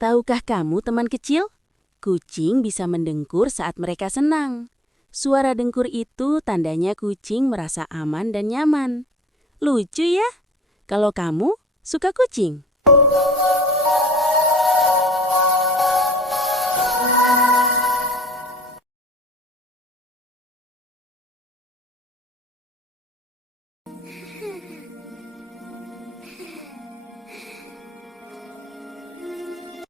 Tahukah kamu teman kecil? Kucing bisa mendengkur saat mereka senang. Suara dengkur itu tandanya kucing merasa aman dan nyaman. Lucu ya? Kalau kamu suka kucing?